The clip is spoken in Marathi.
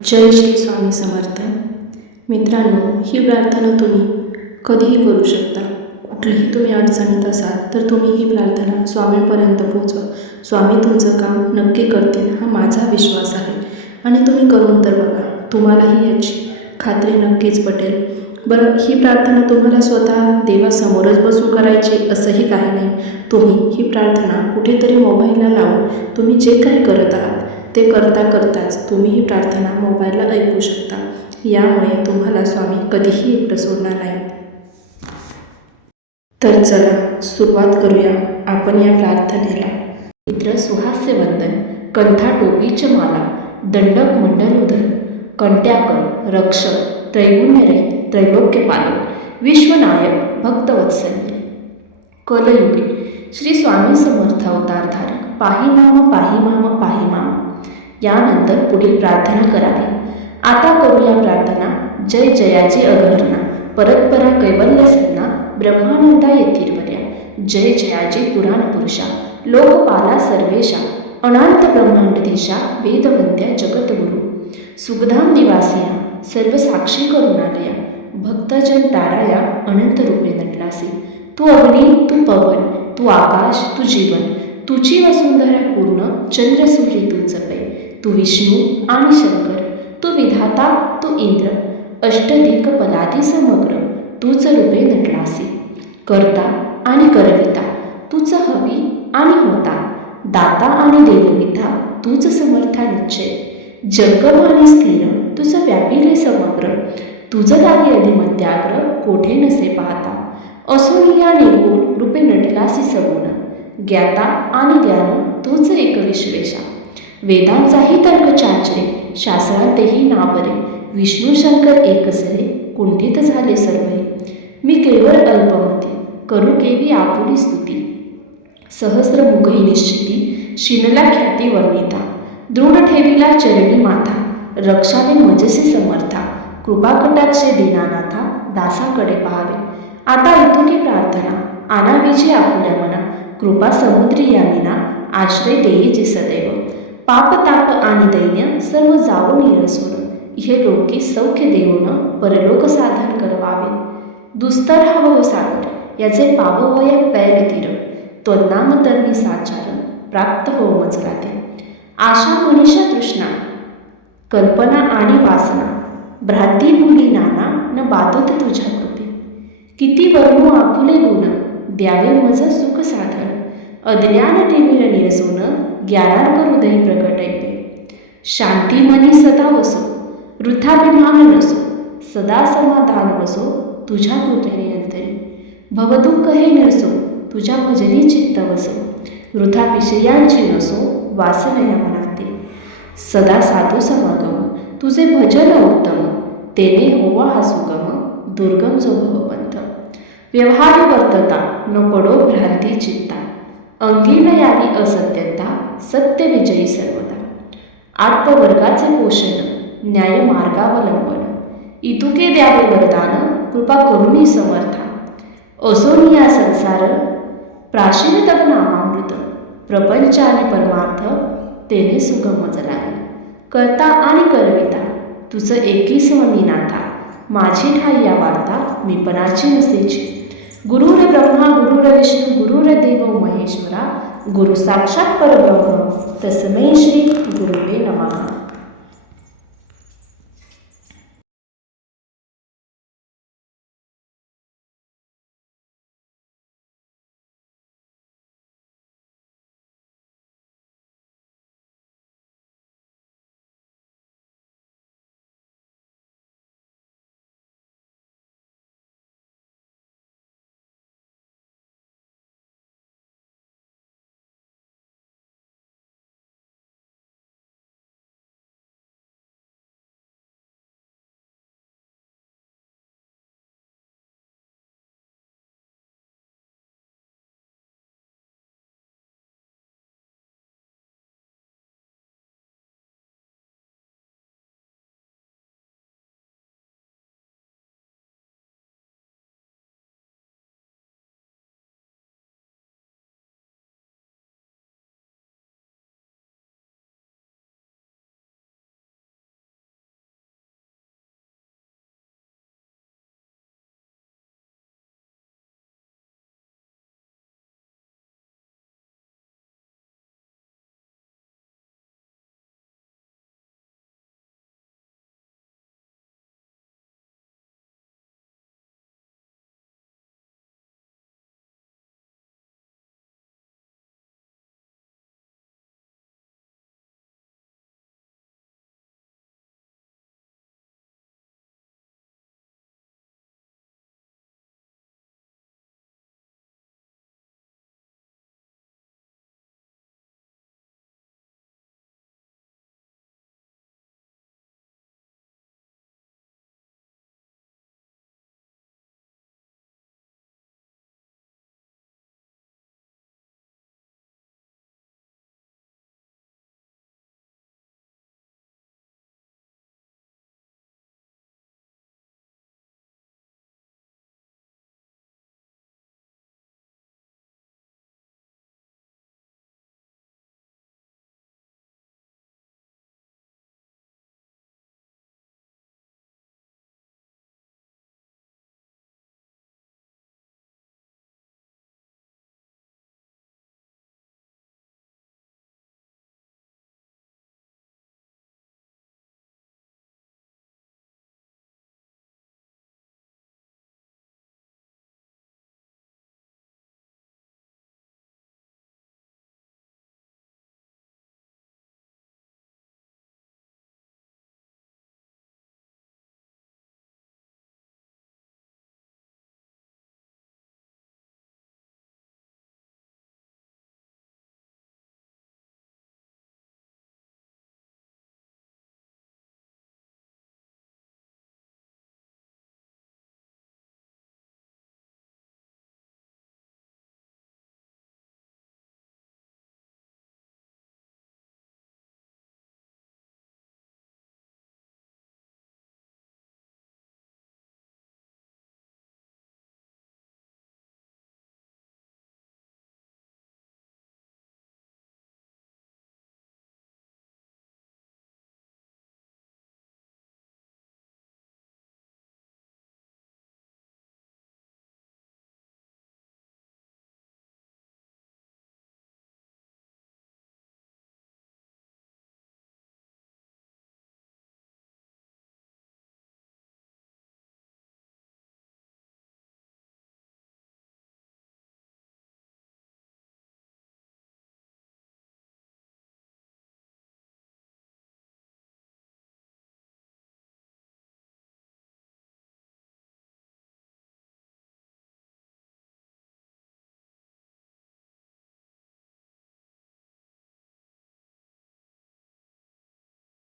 जय श्री स्वामी समर्थ. मित्रांनो ही प्रार्थना तुम्ही कधीही करू शकता. कुठलीही तुम्ही अडचणीत असाल तर तुम्ही ही प्रार्थना स्वामीपर्यंत पोहोचवा. स्वामी तुमचं काम नक्की करतील हा माझा विश्वास आहे. आणि तुम्ही करून तर बघा तुम्हालाही याची खात्री नक्कीच पटेल. बरं ही प्रार्थना तुम्हाला स्वतः देवासमोरच बसून करायची असंही काही नाही. तुम्ही ही प्रार्थना कुठेतरी मोबाईलला लावून तुम्ही जे काही करत आहात ते करता करताच तुम्ही ही प्रार्थना मोबाईलला ऐकू शकता. यामुळे तुम्हाला स्वामी कधीही एकटं सोडणार नाही. तर चला सुरुवात करूया. आपण या प्रार्थनेला. मित्र सुहास्य वंदन कंठा टोपीच माला दंडक मंडल उधर कंट्याकर रक्षक त्रैगुण्य त्रैलोक्य पालक विश्वनायक भक्तवत्सल्य कलयुगी श्री स्वामी समर्थ अवतारधारक पाही नाम पाही माम पाही यानंतर पुढील प्रार्थना करावी. आता करूया प्रार्थना. जय जयाची अघरणा परतपरा कैवल्य सन्ना ब्रह्मानंदा येथील जय जयाची पुराण पुरुषा. लोकपाला सर्वेशा. अनंत ब्रह्मांड देशा. वेदवंत्या जगतगुरु सुखधाम निवासिया. सर्वसाक्षी करुणालया भक्तजन ताराया अनंत रूपे नटलासी. तू अग्नी तू पवन तू आकाश तू जीवन. तुझी वसुंधरा पूर्ण चंद्रसूर्य तू जपे. तू विष्णू आणि शंकर तू विधाता तू इंद्र अष्टदिक पदाधी समग्र तूच रूपे नटलासी करता आणि करविता तूच हवी आणि होता दाता आणि देवविता तूच समर्था निश्चय जगम आणि स्थिर तुझं व्यापिले समग्र तुझं दारी अधिमत्याग्र कोठे नसे पाहता असून या निर्गुण रूपे नटलासी सगुण ज्ञाता आणि ज्ञान तूच एक विश्लेषा वेदांचाही तर्क चाचरे शास्त्रांतेही नावरे. विष्णू शंकर एकसरे कुंठित झाले सर्व. मी केवळ अल्पमती करू केवी आपुली स्तुती. सहस्रमुखही निश्चिती शिनला ख्याती वर्णिता. दृढ ठेवीला चरणी माथा रक्षाने मजसी समर्था. कृपा कटाक्षे दीनानाथा दासाकडे पाहावे. आता इतुकी प्रार्थना आनावीची आपुल्या मना. कृपा समुद्री यामिना आश्रय देईचे सदैव. पापताप आणि दैन्य सर्व जावो निरसून. हे लोकी सौख्य देऊन परलोक साधन करवावे. दुस्तर हा भवसागर याचे पाववय पैर तीर. त्वन्नाम तरणी साचार प्राप्त हो मजला ते आशा मनुष्य तृष्णा कल्पना आणि वासना भ्रांती नाना न बाधत तुझ्या कृपे. किती वर्णू आपुले गुण द्यावे मज सुख साधन. अज्ञान टिमिर निरसून ज्ञानार्क हृदय प्रकटैते शांती मनी सदा वसो वृथाभिमान नसो सदा समाधान वसो तुझ्या कृपेने अंतरी. भवदुःख हे नसो तुझ्या भजनी चित्त वसो वृथा विषयांची नसो वासनया मनाते सदा साधू समागम तुझे भजन उत्तम तेने होवा हा सुगम दुर्गम जो भवपंथ व्यवहार वर्तता न पडो भ्रांती चित्ता. अंगी न यावी असत्यता सत्य विजयी सर्वदा. आत्मवर्गाचे पोषण न्याय मार्गावलंबन इतुके द्यावे वरदान कृपा करुणी समर्था. असोनी या संसार प्राचीन नामामृत प्रपंच आणि परमार्थ तेने सुगम लागले करता आणि करविता तुझं एकी स्वामी नाथा. माझी ठाई या वार्ता मी पणाची नसेची. गुरुर ब्रह्मा गुरुर विष्णू गुरुर देव महेश्वरा गुरु साक्षात परब्रह्म तस्मै श्री गुरुवे नमः।